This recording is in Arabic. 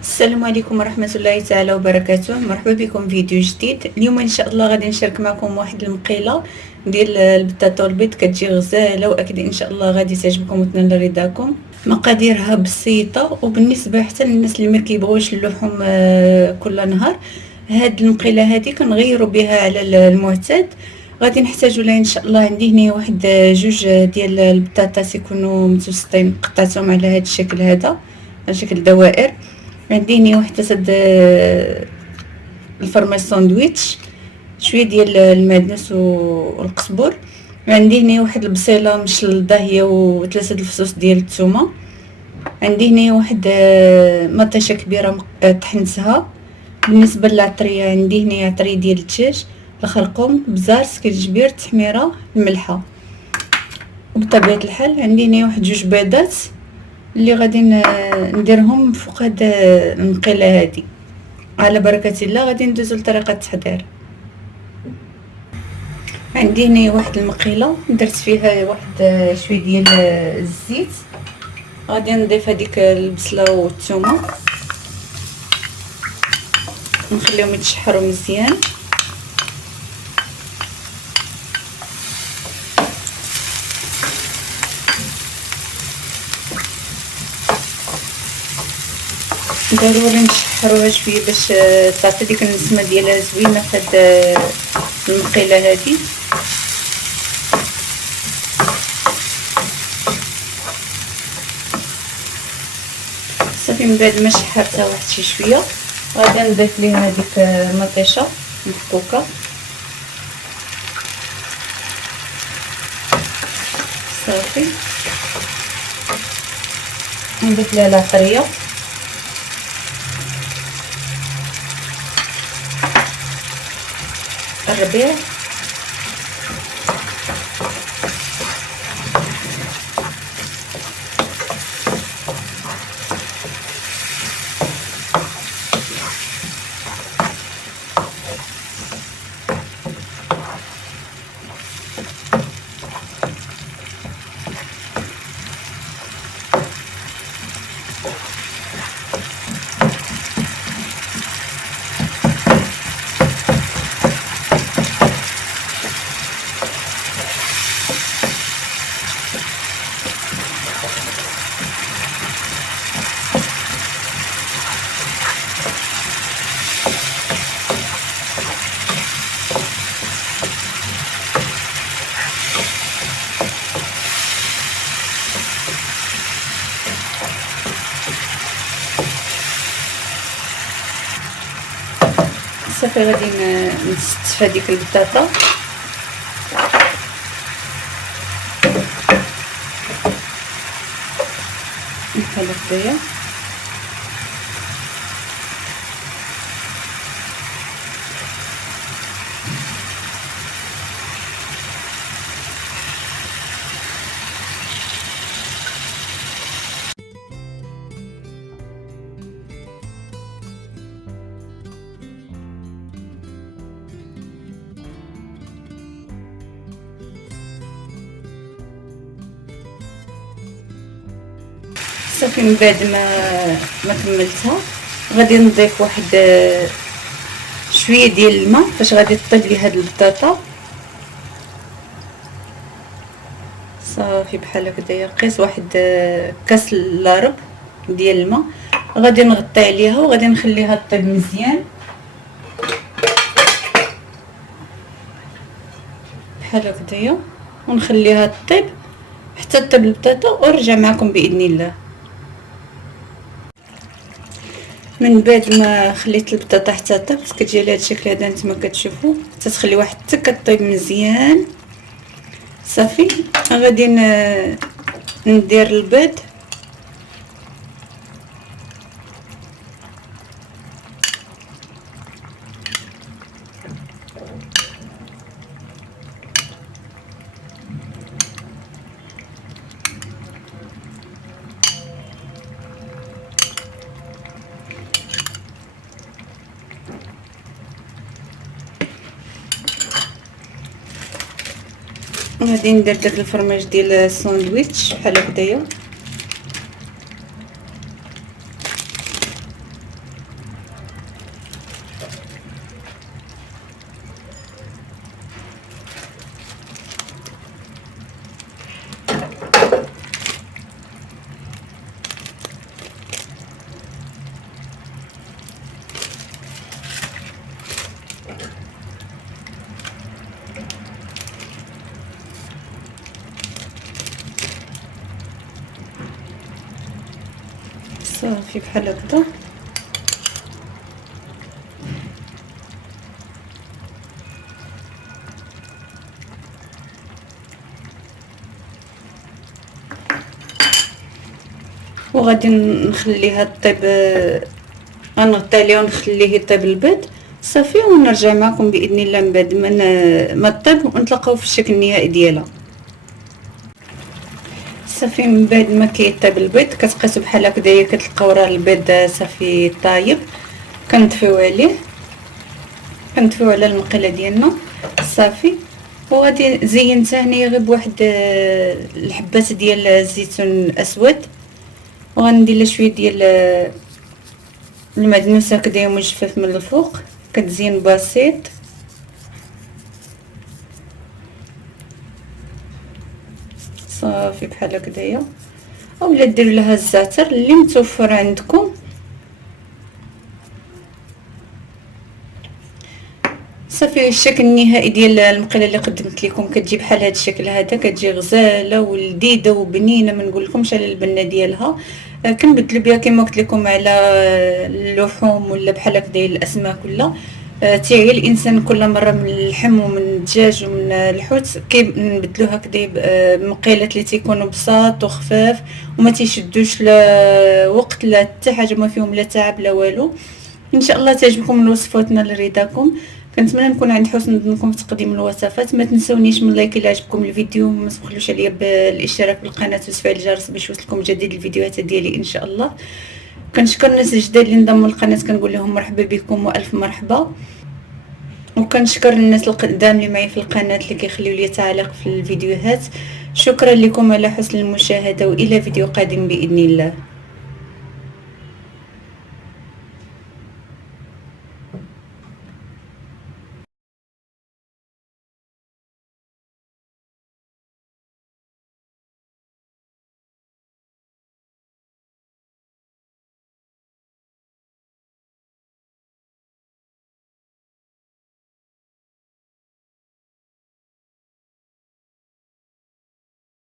السلام عليكم ورحمة الله تعالى وبركاته. مرحبا بكم في فيديو جديد. اليوم ان شاء الله غادي نشارك معكم واحد المقيله ديال البطاطا والبيض، كتجي غزاله واكيد ان شاء الله غادي تعجبكم وتنال رضاكم. مقاديرها بسيطه، وبالنسبه حتى للناس اللي ما كيبغوش اللحوم كل نهار، هاد المقيله هذه كنغيروا بها على المعتاد. غادي نحتاجوا لها ان شاء الله. عندي هنا واحد جوج ديال البطاطا يكونوا متوسطين، قطعتهم على هذا الشكل، هذا على شكل دوائر. عندي هنا واحد الفرماج ساندويتش، شويه ديال المعدنوس والقزبر. عندي هنا واحد البصيله مشلضه هي وثلاثه الفصوص ديال الثومه. عندي هنا واحد مطيشه كبيره طحنتها. بالنسبه للعطريه عندي هنا عطريه ديال الدجاج، الخرقوم، بزار، سكرجبير، التحميره، الملحه. وبطبيعه الحال عندي هنا واحد جوج بيضات اللي غادي نديرهم فوق هاد المقيله هذه. على بركه الله غادي ندوزو لطريقه التحضير. عندي هنا واحد المقيله درت فيها واحد شويه ديال الزيت. غادي نضيف هذيك البصله والثومه نخليهم يتشحروا مزيان. ضروري نشحروها شويه باش تعطي ديك النسمه ديالها زوينه في هاد المقيله هذه. صافي من بعد ما شحرتها واحد شي شويه غادي نضيف ليها هذيك المطيشه محكوكه. صافي نضيف ليها العطريه، الربيع، صافي غادي نستف هذيك البطاطا. بحال هكايا صافي. من بعد ما كملتها غادي نضيف واحد شويه ديال الماء فاش غادي تطيب لي هاد البطاطا. صافي بحال هكذايا قيس واحد كاس لارب ديال الماء. غادي نغطي عليها وغادي نخليها طيب مزيان بحال هكذايا، ونخليها طيب حتى طيب البطاطا ونرجع معكم باذن الله. من بعد ما خليت البطاطا حتى طابت كتجي لهذا الشكل هذا نتوما كتشوفوا، تتخلي واحد حتى كطيب مزيان. صافي غادي ندير البيض. غادي ندير داك الفرماج ديال الساندويتش بحال هكذايا. صافي بحال هكذا. وغادي نخليها طيب، غنغطي عليها ونخليه يطيب البيض صافي، ونرجع معكم باذن الله من بعد ما طيب ونتلاقاو في الشكل النهائي ديالها. صافي من بعد ما كيطيب البيض كتقيسوا بحال هكذايا، كتلقاو راه البيض صافي طايب، كنطفيو عليه، كنطفيو على المقله ديالنا صافي. وغادي زينتها هنايا غير بواحد الحبات ديال الزيتون اسود، وغندير لها شويه ديال المعدنوس هكذايا مجفف من الفوق، كتزين بسيط صافي بحال هكذايا. اولا ديروا لها الزعتر اللي متوفر عندكم. صافي الشكل النهائي ديال المقله اللي قدمت لكم كتجي بحال هذا الشكل هذا، كتجي غزاله ولذيذه وبنينه، ما نقولكمش على البنه ديالها. كنبدلوا بها كما قلت لكم على اللحوم ولا بحال هكذا الاسماك ولا تيعيا الانسان كل مره من اللحم ومن الدجاج ومن الحوت، كنبدلوها هكذا بمقيلات اللي تيكونوا بساط وخفاف وما تيشدوش لا وقت لا حتى حاجه، ما فيهم لا تعب لا والو. ان شاء الله تعجبكم الوصفاتنا لرضاكم. كنتمنى نكون عند حسن ظنكم في تقديم الوصفات. ما تنسونيش من لايك الا عجبكم الفيديو، ما تبخلوش عليا بالاشتراك بالقناه وتفعيل الجرس باش يوصلكم جديد الفيديوهات ديالي ان شاء الله. كنشكر الناس الجداد اللي انضموا للقناه، كنقول لهم مرحبا بكم والف مرحبا. وكنشكر الناس القدام اللي معي في القناه اللي كيخليو لي تعليق في الفيديوهات. شكرا لكم على حسن المشاهده، والى فيديو قادم باذن الله.